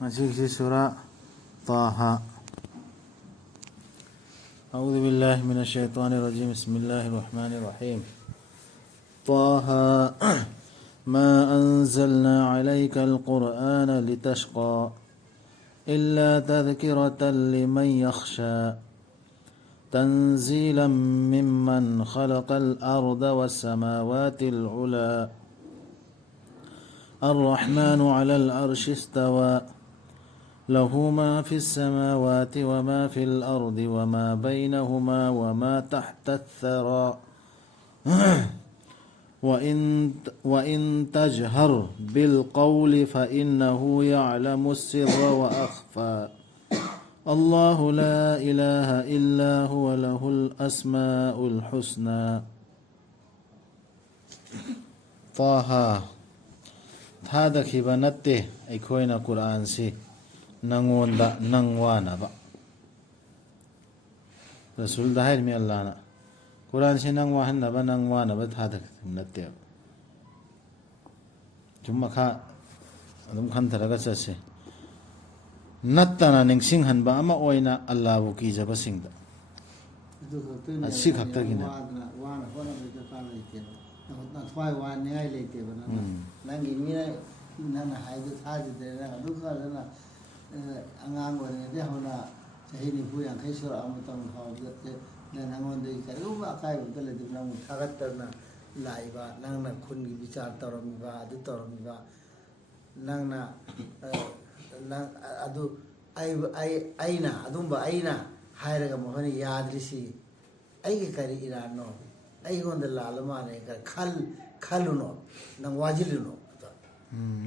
مسيح سورة طه. أعوذ بالله من الشيطان الرجيم. بسم الله الرحمن الرحيم. طه ما أنزلنا عليك القرآن لتشقى إلا تذكرة لمن يخشى تنزيلا ممن خلق الأرض والسماوات العلى الرحمن على العرش استوى له ما في السماوات وما في الأرض وما بينهما وما تحت الثرى وإن تجهر بالقول فإنه يعلم السر وأخفى الله لا إله إلا هو له الأسماء الحسنى. طه هذا كيبانته أيكوين القرآن سي نغون دا نغوانا با رسول دهير مي الله نا قرآن سي نغوانا با نغوانا با هذا نتيه ثم خا أدم خان ترغا سسي نتنا نينسين هن با اما اوينا الله بو كي جبا سيندا أسي خطرينا وانا وانا بيتفاعل ليتي نتفاعل وانا نهاية ليتي بنا نانجي مينا نانا حاجة حاجة دينا دوكا لنا أنغان وانا دي هنا سهيني فويان خيسر أمتان خاوزة نانا نغون دي كاريوما أقاي بطلة دي بنا متغطرنا لايبا نانا كوني بيشار ترمي با أدو ترمي با نانا أدو أينا أدومبا أينا هايرغا مهني يادرسي أي كاري إيرانو أي هون دللا علمانه كار خلونو نان واجلونو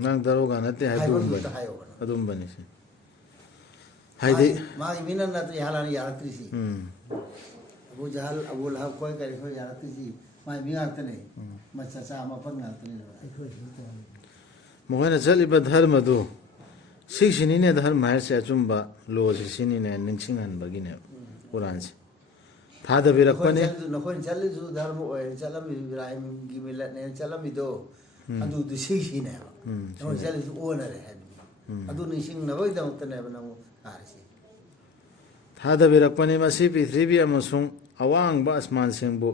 نان دروغا نتي أدومبا نيسي هايدي ما يمينا نتي حالان يارترسي أبو جهل أبو لهب كوي كاري كوي يارترسي ما يمينا تني ما تسا ما فن تني مهنا زلي بدهر مدو سيشنينه دهر ماهر سي اچومبا لو سيشنينه نينسينغان بگينه قرآن سي ثادا بيرقبني نخون چلي جو دھرم اوي چلم ابراهيم گي ملت نے چلم دو ادو دو سيشينه نخون چلي جو اونر ہے ادو نيشين نوي دمتنه بنو آرسي ثادا بيرقبني مسي پرتھوی امسون اوانگ با اسمان سينبو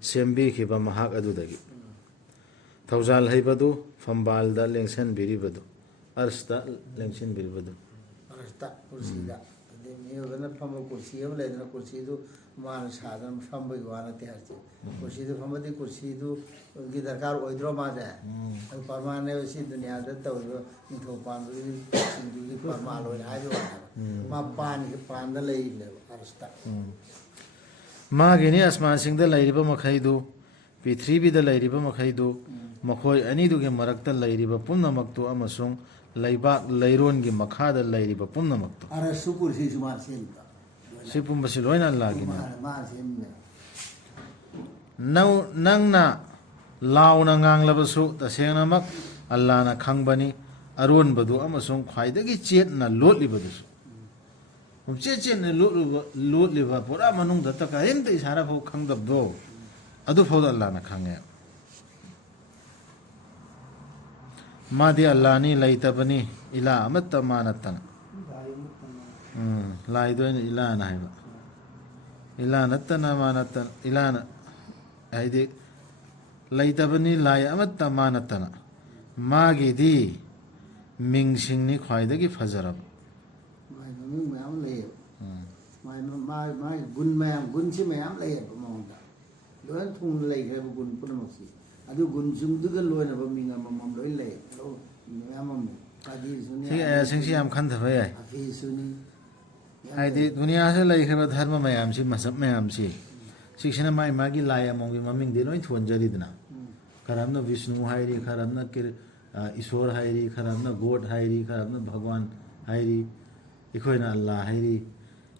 سيمبي خيبا مهاك ادو دگي थौजाल हैबदु फंबालदा लेंसन बिरिबदु अर्स्ता लेंसन बिरिबदु अर्स्ता कुर्सीदा दे मेगना फम कुर्सी अब लेदना कुर्सी दु मान साधन फम बगवाना ते हरसे कुर्सी दु फमदि कुर्सी दु उनकी दरकार ओइद्रो मा दे परमाने वसी दुनिया द तवदो निथो पांदु सिंधु दि परमाल हो आजो मा पान के पान द लई ले अर्स्ता मा गिनी आसमान सिंह द लैरिबा मखैदु पृथ्वी द लैरिबा मखैदु मखोय अनिदुगे मरक्ता लैरिबा पुन्नमक्तु अमसुंग लैबाक लैरोनगे मखादा लैरिबा पुन्नमक्तु अरे सुकुर सी सुमा सेंता सिपुंबसि लोयना लागिना मा सेंने नौ नंगना लाउना nganglabsu tasengamak allana khangbani aronbadu amasung khwaidagi chetna lotlibadu chetna lotliba pura manung da taka hemte isara pho khangdabdo adu pho allana khange मादी अल्लाह ने लाइता बनी इला अमत मानतन लाइदो इला ना है इला नतन मानतन इला न आइदे लाइता बनी लाय अमत मानतन मागी दी मिंगसिंग नि ख्वाइदा की फजरब माय मिंग मयाम ले माय गुन मयाम गुन से मयाम ले मौंदा लोन थुंग ले है गुन पुनमसी अदु गुन जुंगदुगा लोयना बमिंग ममम लोय ले लो मयामम कादी सुनि सिंसी हम खन थबे है आफी सुनि आइदे दुनिया से लैखबा धर्म मयाम से मसब मयाम से शिक्षण माय मागी लाया मोंगी ममिंग दे लोय थोन जरिदना खरमना विष्णु हायरी खरमना के ईश्वर हायरी खरमना गॉड हायरी खरमना भगवान हायरी इखोयना अल्लाह हायरी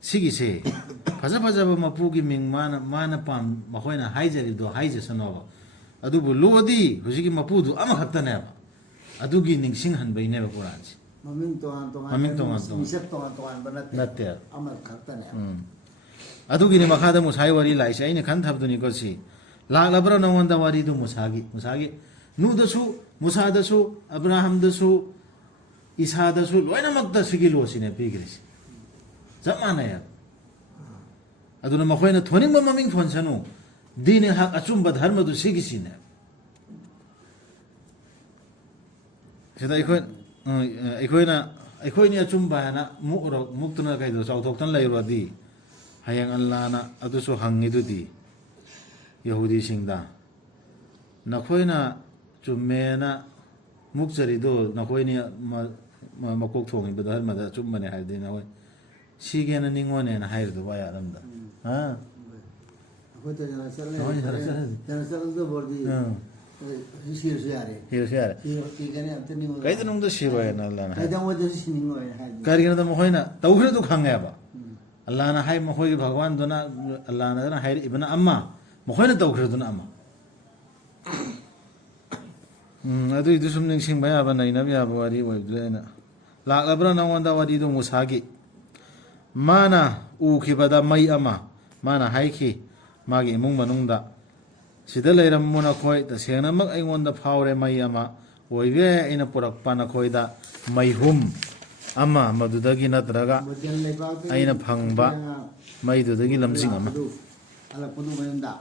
सिगी से फजा फजा मपुगी मिंग मान पाम मखोयना हायजरिदो हायजसनोबा अदुबु लोदी हुजिगी मपुदु अमा खत्तनेबा अदुगी निंगसिंग हनबैनेबा कुरान से ममिंग तो मिसक तो बनत नत्ते अमा खत्तने अदुगी ने मखादा मुसाई वरी लाइसे आइने खन थबदुनी कोसी लागलब्रा नवंदा वरी दु मुसागी नुदसु मुसादसु अब्राहम दसु इसादसु लोइनमक्ता सिगी लोसिने पिग्रिस चप मानय अदुना मखोइना थोनिंग ममिंग थोनसनु दीने हक अचुम्ब धर्म दु सिगिसिने सिदा अखोइनी अचुम्ब हाना मुक्तुना कइदो चाउथोक्तन लैरodi hayang allana adusu hangidudi yahudi singda nakhoina chumena mukjarido nakhoini makok thongi badal mada chummane haide na hoi sigena ningone na hairdo ba yaramda ha akhoi to jana salne bordi Hirsiare. Kaita nung da shiro ya na Allah na. Karigana da mohoina tawhid tu khangya ba. Allah na hai mohoi Bhagwan dona Allah na hai ibna amma mohoina tawhid dona amma. Adu idu sum ning sing baya ba nai na bya ba wari wa dlena. La labra na wanda wari do musagi. Mana u khibada mai amma mana hai ki magi mung manungda sida leiramuna khoi ta senamak aingonda phaure mai ama oibe ina purakpa na khoida maihum ama madudagi natraga aina phangba maidudagi lamsing ama ala pudu mayunda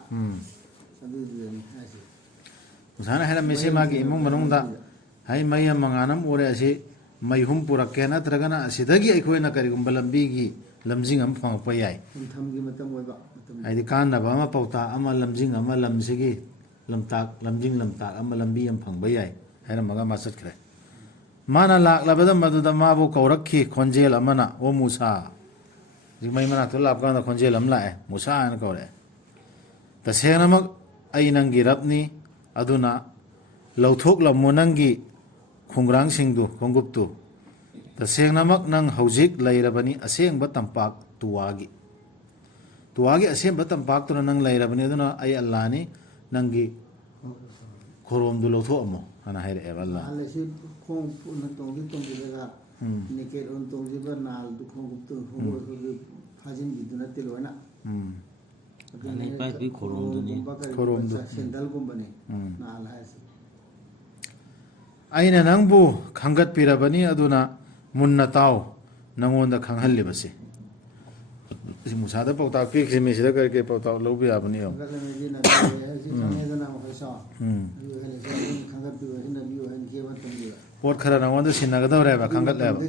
usana hera mese magi imung manungda hai mai ama nganam ore asi maihum purakke natraga na asidagi aikoina karigumba lambi gi lamjing am phangpa yai thamgi matam oiba ai kan na ba ma pauta ama lamjing ama lamsigi lamtak lamjing lamtak ama lambi am phang bayai haira maga masat khre mana lak labada maduda ma bu kaurakhi khonjel amana o musa jimai mana to lap kan da khonjel am la musa an kore ta sena mak ai nangi rabni aduna lauthok lamunangi khungrang singdu khonguptu ta sena mak nang haujik lairabani aseng ba tampak tuwagi tuwagi asem batam paktuna nang lairabani aduna ay Allah ni nangi khorom du lotho amo ana haire e Allah ala si khong na tonggi tonggi ga niket on tonggi ba nal du khong tu khong phajin gi duna tilwana ani pai bi khorom du ni khorom du sendal gumbane nal haisi aina nangbu khangat pirabani aduna munna taw nangonda khanghalli base musada pauta pi khimi sida karke pauta lobi abani yo pot khara nangonda sinaga dawre ba khangat le ba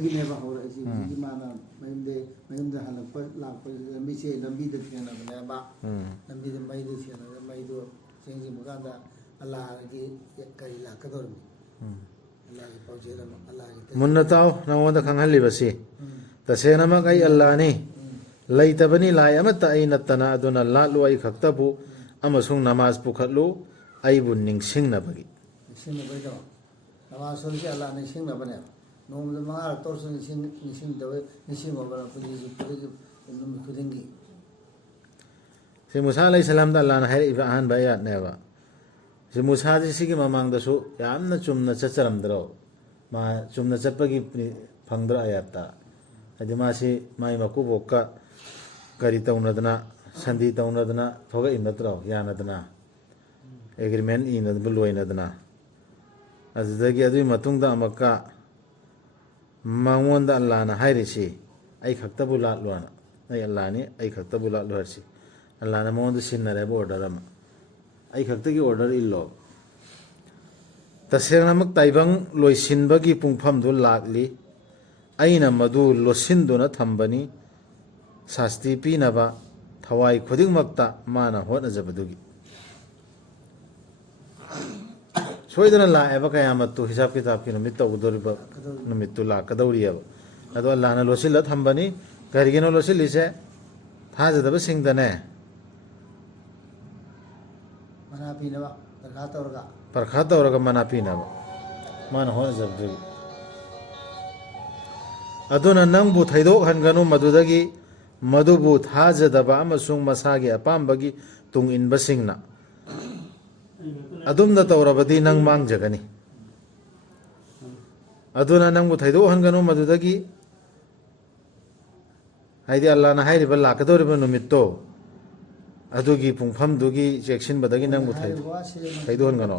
munna taw nangonda khanghalli base tasena ma kai Allah ni leitabani lai amata ai natana aduna la luai khaktabu amasung namaz pukhatlu aibu ningsingna bagi singna baido namaz solsi Allah ne singna bane nom da ma torsun sing dawe sing ba puji puji num khudingi se Musa alayhi salam da Allah na hai iba han bayat ne ba se Musa ji sigi mamang da su yamna chumna chacharam dro ma chumna chapagi phangdra ayata adima si mai maku bokka kari taunadana sandi taunadana thoga inadra yanadana agreement inad buloinadana azudagi adui matungda amaka mangonda Allah na hairisi ai khaktabu la luana ai Allah ni ai khaktabu la luarsi Allah na mondu sinnare bo order ama ai khaktagi order illo tasena mak taibang loisinbagi pungpham du lakli aina madu losinduna thambani sasti pinaba thawai khudingmakta mana hotnajabadugi soidana la eba kayamatu hisab kitab ki numit tawdoriba numit tu la kadawriya ado Allah na losil thambani garigeno losil ise thajadaba singdane mana pinaba parkhata oraga mana pinaba mana hotnajabadugi aduna nangbu thaidok hanganu madudagi madubu thajadaba amasung masagi apambagi tung inbasingna adumna tawrabadi nang mangjagani aduna nangbu thaido hanganu madudagi haidi Allah na hairiba lakadoriba numitto adugi pungpham dugi jekshin badagi nangbu thaido hanganu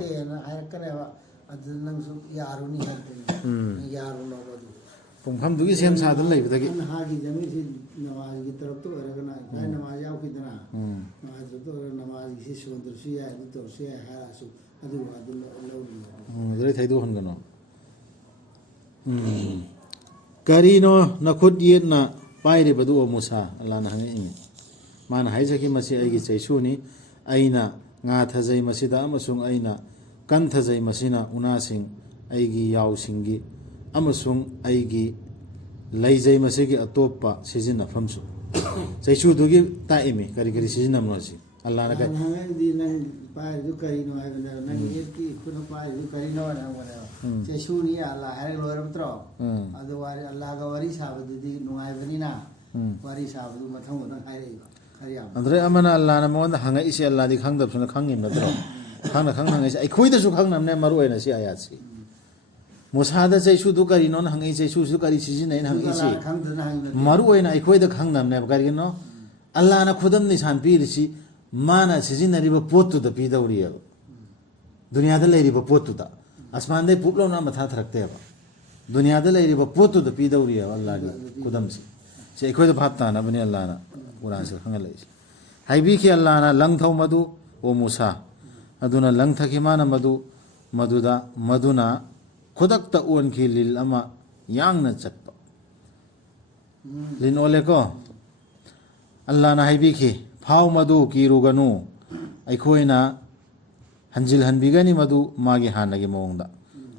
ꯄꯨꯡꯐꯝꯗꯨꯒꯤ ꯁꯦꯝ ꯁꯥꯗꯅ ꯂꯩꯕꯗꯒꯤ ꯅꯍꯥꯒꯤ ꯖꯃꯤꯟꯁꯤ ꯅꯃꯥꯖꯒꯤ ꯇꯔꯞꯇ ꯑꯣꯏꯔꯒꯅ ꯏꯐꯥꯏ ꯅꯃꯥꯖ ꯌꯥꯎꯈꯤꯗꯅ ꯅꯃꯥꯖꯇ ꯑꯣꯏꯔꯒ ꯅꯃꯥꯖꯒꯤꯁꯤ ꯁꯣꯟꯗ꯭ꯔꯁꯨ ꯌꯥꯏ ꯑꯗꯨ ꯇꯧꯔꯁꯨ ꯌꯥꯏ ꯍꯥꯏꯔꯛꯑꯁꯨ ꯑꯗꯨ ꯋꯥꯗꯨ ꯂꯧꯔꯤꯅꯦ ꯑꯗꯨꯗꯩ ꯊꯩꯗꯣꯛꯍꯟꯒꯅꯣ ꯀꯔꯤꯅꯣ ꯅꯈꯨꯠ ꯌꯦꯠꯅ ꯄꯥꯏꯔꯤꯕꯗꯨ ꯑꯣ ꯃꯨꯁꯥ ꯑꯜꯂꯥꯍꯅ ꯍꯪꯉꯛꯏꯅꯤ ꯃꯥꯅ ꯍꯥꯏꯖꯈꯤ ꯃꯁꯤ ꯑꯩꯒꯤ ꯆꯩꯁꯨꯅꯤ ꯑꯩꯅ ꯉꯥ ꯊꯖꯩ ꯃꯁꯤꯗ ꯑꯃꯁꯨꯡ ꯑꯩꯅ ꯀꯟ ꯊꯖꯩ ꯃꯁꯤꯅ ꯎꯅꯥꯁꯤꯡ ꯑꯩꯒꯤ ꯌꯥꯎꯁꯤꯡꯒꯤ ꯑꯃꯁꯨꯡ ꯑꯩꯒꯤ ꯂꯩꯖꯩ ꯃꯁꯤꯒꯤ ꯑꯇꯣꯞꯄ ꯁꯤꯖꯤꯟꯅꯐꯝꯁꯨ ꯆꯩꯁꯨꯗꯨꯒꯤ ꯇꯥꯛꯏꯃꯤ ꯀꯔꯤ ꯀꯔꯤ ꯁꯤꯖꯤꯟꯅꯕꯅꯣ ꯁꯤ ꯑꯜꯂꯥꯍꯅ ꯀꯔꯤ ꯍꯪꯉꯛꯏꯗꯤ ꯅꯪ ꯄꯥꯏꯔꯤꯗꯨ ꯀꯔꯤꯅꯣ ꯍꯥꯏꯕꯅꯦꯕ ꯅꯪ ꯌꯦꯠꯀꯤ ꯈꯨꯠꯅ ꯄꯥꯏꯔꯤꯗꯨ ꯀꯔꯤꯅꯣ ꯍꯥꯏꯅ ꯍꯪꯕꯅꯦꯕ ꯆꯩꯁꯨꯅꯤ ꯑꯜꯂꯥ ꯍꯥꯏꯔꯒ ꯂꯣꯏꯔꯝꯗ꯭ꯔꯣ ꯑꯗꯨ ꯋꯥꯔꯤ ꯑꯜꯂꯥꯍꯒ ꯋꯥꯔꯤ ꯁꯥꯕꯗꯨꯗꯤ ꯅꯨꯡꯉꯥꯏꯕꯅꯤ나 ꯋꯥꯔꯤ ꯁꯥꯕꯗꯨ ꯃꯊꯪ ꯃꯊꯪ ꯍꯥꯏꯔꯛꯏꯕ ꯈꯔ ꯌꯥꯝ ꯑꯗꯨꯗꯩ ꯑꯃꯅ ꯑꯜꯂꯥꯍꯅ ꯃꯉꯣꯟꯗ ꯍꯪꯉꯛꯏꯁꯦ ꯑꯜꯂꯥꯍꯗꯤ ꯈꯪꯗꯕꯁꯨꯅ ꯈꯪꯉꯤ ꯅꯠꯇ꯭ꯔꯣ ꯈꯪꯅ ꯍꯪꯉꯛꯏꯁꯦ ꯑꯩꯈꯣꯏꯗꯁꯨ ꯈꯪꯅꯕꯅꯦ ꯃꯔꯨ ꯑꯣꯏꯅ ꯁꯤ ꯑꯌꯥꯠꯁꯤ ꯃꯨꯁꯥꯗ ꯆꯩꯁꯨꯗꯨ ꯀꯔꯤꯅꯣꯅ ꯍꯪꯉꯛꯏ ꯆꯩꯁꯨꯁꯨ ꯀꯔꯤ ꯁꯤꯖꯤꯟꯅꯩꯅ ꯍꯪꯉꯛꯏꯁꯤ ꯈꯪꯗꯅ ꯍꯪꯉꯛꯏ ꯃꯔꯨ ꯑꯣꯏꯅ ꯑꯩꯈꯣꯏꯗ ꯈꯪꯅꯕꯅꯦꯕ ꯀꯔꯤꯒꯤꯅꯣ ꯑꯜꯂꯥꯍꯅ ꯈꯨꯗꯝ ꯅꯤꯁꯥꯟ ꯄꯤꯔꯤꯁꯤ ꯃꯥꯅ ꯁꯤꯖꯤꯟꯅꯔꯤꯕ ꯄꯣꯠꯇꯨꯗ ꯄꯤꯗꯧꯔꯤꯑꯕ ꯗꯨꯅꯤꯌꯥꯗ ꯂꯩꯔꯤꯕ ꯄꯣꯠꯇꯨꯗ ꯑꯁꯃꯥꯟꯗꯩ ꯄꯨꯞ ꯂꯥꯎꯅ ꯑꯃ ꯊꯥꯊꯔꯛꯇꯦꯕ ꯗꯨꯅꯤꯌꯥꯗ ꯂꯩꯔꯤꯕ ꯄꯣꯠꯇꯨꯗ ꯄꯤꯗꯧꯔꯤꯑꯕ ꯑꯜꯂꯥꯍꯒꯤ ꯈꯨꯗꯝꯁꯤ ꯁꯤ ꯑꯩꯈꯣꯏꯗ ꯚꯥꯞ ꯇꯥꯅꯕꯅꯤ ꯑꯜꯂꯥꯍꯅ ꯀꯨꯔꯥꯟꯁꯤꯗ ꯈꯪꯍꯜꯂꯛꯏꯁꯤ ꯍꯥꯏꯕꯤꯈꯤ ꯑꯜꯂꯥꯍꯅ ꯂꯪꯊꯧ ꯃꯗꯨ ꯑꯣ ꯃꯨꯁꯥ ꯑꯗꯨꯅ ꯂꯪꯊꯈꯤ ꯃꯥꯅ ꯃꯗꯨꯅ ꯈꯨꯗꯛꯇ ꯑꯣꯟꯈꯤ ꯂꯤꯜ ꯑꯃ ꯌꯥꯡꯅ ꯆꯠꯄ ꯂꯤꯟ ꯑꯣꯜꯂꯦꯀꯣ ꯑꯜꯂꯥꯍꯅ ꯍꯥꯏꯕꯤꯈꯤ ꯐꯥꯎ ꯃꯗꯨ ꯀꯤꯔꯨꯒꯅꯨ ꯑꯩꯈꯣꯏꯅ ꯍꯟꯖꯤꯜꯍꯟꯕꯤꯒꯅꯤ ꯃꯗꯨ ꯃꯥꯒꯤ ꯍꯥꯟꯅꯒꯤ ꯃꯑꯣꯡꯗ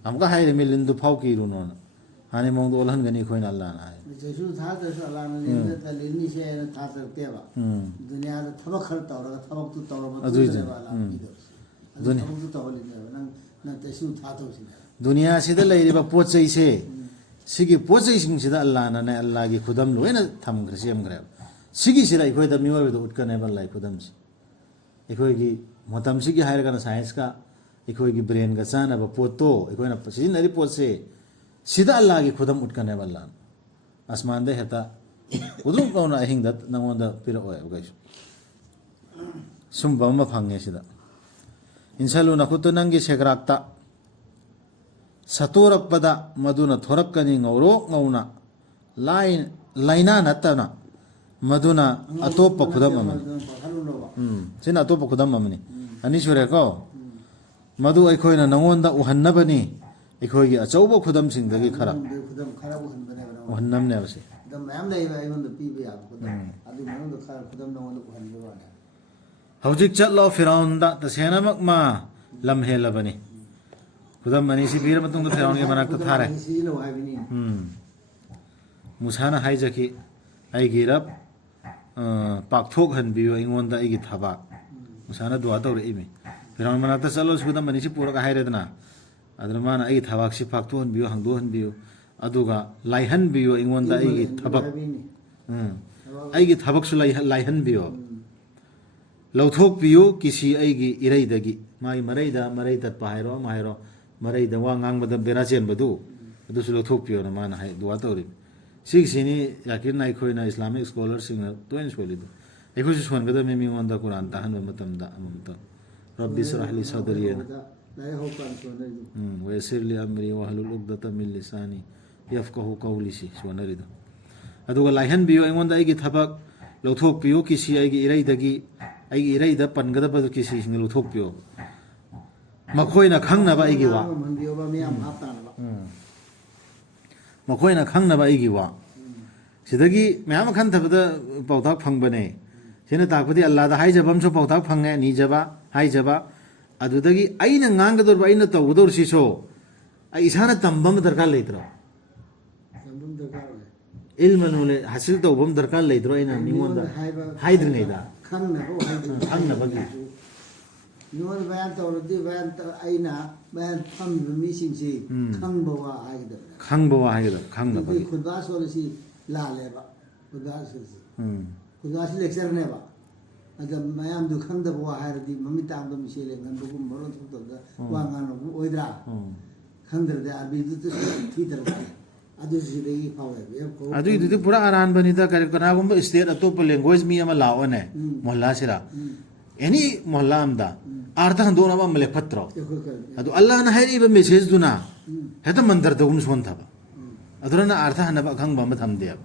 ꯑꯃꯨꯛꯀ ꯍꯥꯏꯔꯤꯃꯤ ꯂꯤꯟꯗꯨ ꯐꯥꯎ ꯀꯤꯔꯨꯅꯣꯅ ꯍꯥꯟꯅꯒꯤ ꯃꯑꯣꯡꯗ ꯑꯣꯜꯍꯟꯒꯅꯤ ꯑꯩꯈꯣꯏꯅ ꯑꯜꯂꯥꯍꯅ ꯍꯥꯏ ꯆꯩꯁꯨ ꯊꯥꯗ꯭ꯔꯁꯨ ꯑꯜꯂꯥꯍꯅ ꯂꯤꯟꯗ ꯂꯤꯟꯅꯤꯁꯦ ꯍꯥꯏꯅ ꯊꯥꯗꯔꯛꯇꯦꯕ ꯗꯨꯅꯤꯌꯥꯗ ꯊꯕꯛ ꯈꯔ ꯇꯧꯔꯒ ꯊꯕꯛꯇꯨ ꯇꯧꯔ ꯃꯇꯨꯡꯗꯅꯦꯕ ꯑꯜꯂꯥꯍꯅ ꯄꯤꯗꯧꯔꯤꯁꯦ ꯑꯗꯨ ꯊꯕꯛꯇꯨ ꯇꯧꯍꯜꯂꯤꯅꯦꯕ ꯅꯪ ꯆꯩꯁꯨ ꯊꯥꯗꯧꯁꯤꯅꯦ ꯗꯨꯅꯤꯌꯥꯁꯤꯗ ꯂꯩꯔꯤꯕ ꯄꯣꯠ ꯆꯩꯁꯦ ꯁꯤꯒꯤ ꯄꯣꯠ ꯆꯩꯁꯤꯡꯁꯤꯗ ꯑꯜꯂꯥꯍꯅꯅꯦ ꯑꯜꯂꯥꯍꯒꯤ ꯈꯨꯗꯝ ꯂꯣꯏꯅ ꯁꯦꯝꯈ꯭ꯔꯦꯕ ꯁꯤꯒꯤꯁꯤꯗ ꯑꯩꯈꯣꯏꯗ ꯃꯤꯑꯣꯏꯕꯗ ꯎꯠꯀꯅꯦꯕ ꯑꯜꯂꯥꯍꯒꯤ ꯈꯨꯗꯝꯁꯤ ꯑꯩꯈꯣꯏꯒꯤ ꯃꯇꯝꯁꯤꯒꯤ ꯍꯥꯏꯔꯒꯅ ꯁꯥꯏꯟꯁꯀ ꯑꯩꯈꯣꯏꯒꯤ ꯕ꯭ꯔꯦꯟꯒ ꯆꯥꯅꯕ ꯄꯣꯠꯇꯣ ꯑꯩꯈꯣꯏꯅ ꯁꯤꯖꯤꯟꯅꯔꯤꯕ ꯄꯣꯠꯁꯦ ꯁꯤꯗ ꯑꯜꯂꯥꯍꯒꯤ ꯈꯨꯗꯝ ꯎꯠꯀꯅꯦꯕ ꯑꯜꯂꯥꯍꯅ ꯑꯁꯃꯥꯟꯗ ꯍꯦꯛꯇ ꯎꯗ꯭ꯔꯨꯛ ꯂꯥꯎꯅ ꯑꯍꯤꯡꯗ ꯅꯪꯉꯣꯟꯗ ꯄꯤꯔꯛꯑꯣꯏꯕ ꯀꯩꯁꯨ ꯁꯨꯝꯕ ꯑꯃ ꯐꯪꯉꯦ ꯁꯤꯗ ꯏꯟꯁꯜꯂꯨ ꯅꯈꯨꯠꯇꯨ ꯅꯪꯒꯤ ꯁꯦꯒ꯭ꯔꯥꯛꯇ ꯁꯠꯇꯣꯔꯛꯄꯗ ꯃꯗꯨꯅ ꯊꯣꯔꯛꯀꯅꯤ ꯉꯧꯔꯣꯛ ꯉꯧꯅ ꯂꯥꯏꯅꯥ ꯅꯠꯇꯅ ꯃꯗꯨꯅ ꯑꯇꯣꯞꯄ ꯈꯨꯗꯝ ꯑꯃꯅꯤ ꯁꯤꯅ ꯑꯇꯣꯞꯄ ꯈꯨꯗꯝ ꯑꯃꯅꯤ ꯑꯅꯤ ꯁꯨꯔꯦꯀꯣ ꯃꯗꯨ ꯑꯩꯈꯣꯏꯅ ꯅꯉꯣꯟꯗ ꯎꯍꯟꯅꯕꯅꯤ ꯑꯩꯈꯣꯏꯒꯤ ꯑꯆꯧꯕ ꯈꯨꯗꯝꯁꯤꯡꯗꯒꯤ ꯈꯔ ꯈꯨꯗꯝ ꯈꯔ ꯎꯍꯟꯕꯅꯦꯕ ꯎꯍꯟꯅꯕꯅꯦꯕ ꯁꯤ ꯈꯨꯗꯝ ꯃꯌꯥꯝ ꯂꯩꯌꯦꯕ ꯑꯩꯉꯣꯟꯗ ꯄꯤꯕ ꯌꯥꯕ ꯈꯨꯗꯝ ꯑꯗꯨꯒꯤ ꯃꯅꯨꯡꯗ ꯈꯔ ꯈꯨꯗꯝ ꯅꯉꯣꯟꯗ ꯎꯍꯟꯕ ꯋꯥꯅꯦ ꯍꯧꯖꯤꯛ ꯆꯠꯂꯣ ꯐꯤꯔꯥꯎꯟꯗ ꯇꯁꯦꯡꯅꯃꯛ ꯃꯥ ꯂꯝ ꯍꯦꯜꯂꯕꯅꯤ ꯈꯨꯗꯝ ꯑꯅꯤꯁꯤ ꯄꯤꯔ ꯃꯇꯨꯡꯗ ꯐꯤꯔꯥꯎꯟꯒꯤ ꯃꯅꯥꯛꯇ ꯊꯥꯔꯦ ꯁꯤꯖꯤꯟꯅꯧ ꯍꯥꯏꯕꯅꯤ ꯃꯨꯁꯥꯅ ꯍꯥꯏꯖꯈꯤ ꯑꯩꯒꯤ ꯔꯕ ꯄꯥꯛꯊꯣꯛꯍꯟꯕꯤꯌꯨ ꯑꯩꯉꯣꯟꯗ ꯑꯩꯒꯤ ꯊꯕꯥꯛ ꯃꯨꯁꯥꯅ ꯗꯨꯋꯥ ꯇꯧꯔꯛꯏꯃꯤ ꯐꯤꯔꯥꯎꯟ ꯃꯅꯥꯛꯇ ꯆꯠꯂꯣ ꯈꯨꯗꯝ ꯑꯅꯤꯁꯤ ꯄꯨꯔꯒ ꯍꯥꯏꯔꯦꯗꯅ ꯑꯗꯨꯅ ꯃꯥꯅ ꯑꯩꯒꯤ ꯊꯕꯥꯛꯁꯤ ꯄꯥꯛꯊꯣꯛꯍꯟꯕꯤꯌꯨ ꯍꯥꯡꯗꯣꯛꯍꯟꯕꯤꯌꯨ ꯑꯗꯨꯒ ꯂꯥꯏꯍꯟꯕꯤꯌꯨ ꯑꯩꯉꯣꯟꯗ ꯑꯩꯒꯤ ꯊꯕꯛ ꯑꯩꯒꯤ ꯊꯕꯛꯁꯨ ꯂꯥꯏꯍꯟꯕꯤꯌꯨ ꯂꯧꯊꯣꯛꯄꯤꯌꯨ ꯀꯤꯁꯤ ꯑꯩꯒꯤ ꯏꯔꯩꯗꯒꯤ ꯃꯥꯒꯤ ꯃꯔꯩ ꯇꯠꯄ ꯍꯥꯏꯔꯣ ꯑꯃ ꯍꯥꯏꯔꯣ ꯃꯔꯩꯗ ꯋꯥ ꯉꯥꯡꯕꯗ ꯕꯦꯔꯥ ꯆꯦꯟꯕꯗꯨ ꯑꯗꯨꯁꯨ ꯂꯧꯊꯣꯛꯄꯤꯌꯣꯅ ꯃꯥꯅ ꯗꯨꯋꯥ ꯇꯧꯔꯤ ꯁꯤꯒꯤꯁꯤꯅꯤ ꯌꯥꯀꯤꯔꯅ ꯑꯩꯈꯣꯏꯅ ꯏꯁꯂꯥꯃꯤꯛ ꯁ꯭ꯀꯣꯂꯔꯁꯤꯡꯅ ꯇꯣꯏꯅ ꯁꯣꯜꯂꯤꯗꯣ ꯑꯩꯈꯣꯏꯁꯨ ꯁꯣꯟꯒꯗꯕꯅꯤ ꯃꯤꯉꯣꯟꯗ ꯀꯨꯔꯥꯟ ꯇꯥꯍꯟꯕ ꯃꯇꯝꯗ ꯑꯃꯃꯝꯇꯪ ꯔബ്ꯕꯤ ꯏꯁ꯭ꯔah ꯂꯤ ꯁꯗ꯭ꯔꯤꯅ ويسر لي أمري واحلل عقدة من لساني يفقهوا قولي ꯁꯤ ꯁꯣꯟꯅꯔꯤꯗꯣ ꯑꯗꯨꯒ ꯂꯥꯏꯍꯟꯕꯤꯌꯨ ꯑꯩꯉꯣꯟꯗ ꯑꯩꯒꯤ ꯊꯕꯛ ꯂꯧꯊꯣꯛꯄꯤꯌꯨ ꯀꯤꯁꯤ ꯑꯩꯒꯤ ꯏꯔꯩꯗꯒꯤ ꯑꯩꯒꯤ ꯏꯔꯩꯗ ꯄꯟꯒꯗꯕ ꯀꯤꯁꯤꯁꯤꯡ ꯂꯧꯊꯣꯛꯄꯤꯌꯨ ꯃꯈꯣꯏꯅ ꯈꯪꯅꯕ ꯑꯩꯒꯤ ꯋꯥ ꯃꯈꯣꯏꯅ ꯈꯪꯅꯕ ꯑꯩꯒꯤ ꯋꯥ ꯁꯤꯗꯒꯤ ꯃꯌꯥꯝ ꯑꯃ ꯈꯟꯊꯕꯗ ꯄꯥꯎꯇꯥꯛ ꯐꯪꯕꯅꯦ ꯁꯤꯅ ꯇꯥꯛꯄꯗꯤ ꯑꯜꯂꯥꯍꯗ ꯍꯥꯏꯖꯕ ꯑꯃꯁꯨ ꯄꯥꯎꯇꯥꯛ ꯐꯪꯉꯦ ꯅꯤꯖꯕ ꯍꯥꯏꯖꯕ ꯑꯗꯨꯗꯒꯤ ꯑꯩꯅ ꯉꯥꯡꯒꯗꯧꯔꯤꯕ ꯑꯩꯅ ꯇꯧꯒꯗꯧꯔꯤꯁꯤꯁꯨ ꯑꯩ ꯏꯁꯥꯅ ꯇꯝꯕ ꯑꯃ ꯗꯔꯀꯥꯔ ꯂꯩꯇ꯭ꯔꯣ ꯏꯜꯃ ꯅꯣꯂꯦꯖ ꯍꯥꯁꯤꯜ ꯇꯧꯕ ꯑꯃ ꯗꯔꯀꯥꯔ ꯂꯩꯇ꯭ꯔꯣ ꯑꯩꯅ ꯃꯤꯉꯣꯟꯗ ꯍꯥꯏꯗ꯭ꯔꯤꯉꯩꯗ ꯈꯪꯅꯕꯒꯤ ꯃꯤꯉꯣꯟꯗ ꯕꯌꯥꯟ ꯇꯧꯔꯗꯤ ꯑꯩꯅ ꯕꯌꯥꯟ ꯐꯝꯃꯤꯕ ꯃꯤꯁꯤꯡꯁꯤ ꯈꯪꯕ ꯋꯥ ꯍꯥꯏꯒꯗꯕꯅꯦ ꯈꯪꯕ ꯋꯥ ꯍꯥꯏꯒꯗꯕ ꯈꯪꯅꯕꯒꯤ ꯈꯨꯠꯕꯥ ꯁꯣꯜꯂꯤꯁꯤ ꯂꯥꯜꯂꯦꯕ ꯈꯨꯠꯕꯥ ꯁꯣꯜꯂꯤꯁꯤ ꯈꯨꯠꯕꯥꯁꯤ ꯂꯦꯛꯆꯔꯅꯦꯕ ꯑꯗ ꯃꯌꯥꯝꯗꯨ ꯈꯪꯗꯕ ꯋꯥ ꯍꯥꯏꯔꯗꯤ ꯃꯃꯤꯠ ꯇꯥꯡꯕ ꯃꯤꯁꯦꯜ ꯌꯦꯡꯍꯟꯕꯒꯨꯝꯕ ꯃꯔꯣꯟ ꯊꯣꯛꯇꯕꯗ ꯋꯥ ꯉꯥꯡꯅꯕ ꯑꯣꯏꯗ꯭ꯔꯥ ꯈꯪꯗ꯭ꯔꯗꯤ ꯑꯥꯔꯕꯤꯗꯨꯁꯨ ꯊꯤꯗꯔꯛꯀꯅꯤ ꯑꯗꯨꯁꯨ ꯁꯤꯗꯒꯤ ꯐꯥꯎꯋꯦꯕ ꯑꯗꯨꯏꯗꯨꯗꯤ ꯄꯨꯔꯥ ꯑꯔꯥꯟꯕꯅꯤꯗ ꯀꯅꯥꯒꯨꯝꯕ ꯏꯁꯇꯦꯠ ꯑꯇꯣꯞꯄ ꯂꯦꯡꯒ꯭ꯋꯦꯖ ꯃꯤ ꯑꯃ ꯂꯥꯛꯑꯣꯅꯦ ꯃꯣꯍꯜꯂꯥꯁꯤꯗ ꯑꯦꯅꯤ ꯃꯣꯍꯜꯂꯥ ꯑꯝꯗ ꯑꯥꯔꯊ ꯍꯟꯗꯣꯛꯅꯕ ꯑꯃ ꯂꯦꯞꯈꯠꯇ꯭ꯔꯣ ꯑꯗꯨ ꯑꯜꯂꯥꯍꯅ ꯍꯥꯏꯔꯛꯏꯕ ꯃꯦꯁꯦꯖꯇꯨꯅ ꯍꯦꯛꯇ ꯃꯟꯇꯔꯗꯒꯨꯝ ꯁꯣꯟꯊꯕ ꯑꯗꯨꯅ ꯑꯥꯔꯊ ꯍꯟꯅꯕ ꯑꯈꯪꯕ ꯑꯃ ꯊꯝꯗꯦꯕ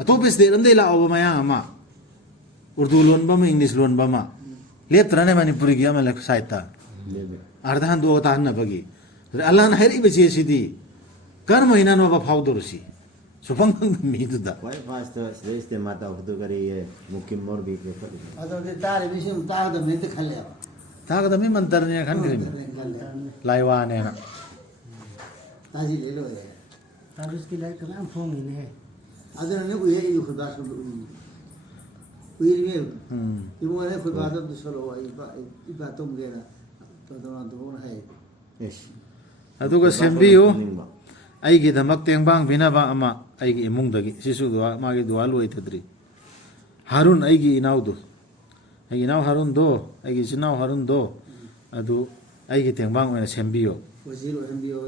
ꯑꯇꯣꯞꯄ ꯁ꯭ꯇꯦꯠ ꯑꯃꯗꯒꯤ ꯂꯥꯛꯑꯣꯕ ꯃꯌꯥꯝ ꯑꯃ ꯎꯔꯗꯨ ꯂꯣꯟꯕ ꯑꯃ ꯏꯪꯂꯤꯁ ꯂꯣꯟꯕ ꯑꯃ ꯂꯦꯞꯇ꯭ꯔꯅꯦ ꯃꯅꯤꯄꯨꯔꯤꯒꯤ ꯑꯃ ꯁꯥꯏꯠꯇ ꯑꯥꯔꯊ ꯍꯟꯗꯣꯛꯑ ꯇꯥꯍꯟꯅꯕꯒꯤ ꯑꯜꯂꯥꯍꯅ ꯍꯥꯏꯔꯛꯏꯕ ꯆꯦꯁꯤꯗꯤ ꯀꯔꯝ ꯍꯥꯏꯅꯅꯣꯕ ꯐꯥꯎꯗꯣꯔꯁꯤ ꯁꯨꯐꯪ ꯈꯪꯗꯕ ꯃꯤꯗꯨꯗ Why faster raise the matter of the very Mukim Morbi? ꯑꯗꯨꯗꯤ ꯇꯥꯔꯤꯕꯁꯤꯡ ꯇꯥꯒꯗꯕꯅꯦꯗꯤ ꯈꯜꯂꯦꯕ ꯊꯥꯒꯗꯕꯅꯤ ꯃꯟꯇꯔꯅꯦ ꯈꯟꯈ꯭ꯔꯤꯅꯤ ꯂꯥꯏꯋꯥꯅꯦꯅ ꯇꯥꯁꯤꯜꯂꯦ ꯂꯣꯏꯔꯦ ꯇꯥꯕꯤꯁꯀꯤ ꯂꯥꯏꯔꯤꯛ ꯀꯅꯥꯝ ꯐꯣꯡꯉꯤꯅꯦꯍꯦ ꯑꯗꯨꯅꯅꯦ ꯎꯏꯌꯦ ꯑꯩꯁꯨ ꯈꯨꯗꯥꯁꯨ ꯎꯏꯔꯤꯉꯩ ꯎꯝ 이번에 그 바다도 서로 이봐 동계나 또도나 해. Yes. ꯑꯗꯨꯒ ꯁꯦꯝꯕꯤꯌꯨ ꯑꯩꯒꯤꯗꯃꯛ ꯇꯦꯡꯕꯥꯡ ꯄꯤꯅꯕ ꯑꯃ ꯑꯩꯒꯤ ꯏꯃꯨꯡꯗꯒꯤ ꯁꯤꯁꯨ ꯃꯥꯒꯤ ꯗꯨꯋꯥ ꯂꯣꯏꯊꯗ꯭ꯔꯤ ꯍꯥꯔꯨꯟ ꯑꯩꯒꯤ ꯏꯅꯥꯎꯗꯣ ꯑꯩꯒꯤ ꯏꯅꯥꯎ ꯍꯥꯔꯨꯟꯗꯣ ꯑꯩꯒꯤ ꯏꯆꯤꯟ ꯏꯅꯥꯎ ꯍꯥꯔꯨꯟꯗோ ꯑꯗꯨ ꯑꯩꯒꯤ ꯇꯦꯡꯕꯥꯡ ꯑꯣꯏꯅ ꯁꯦꯝꯕꯤꯌꯨ वजीर ओहंबियो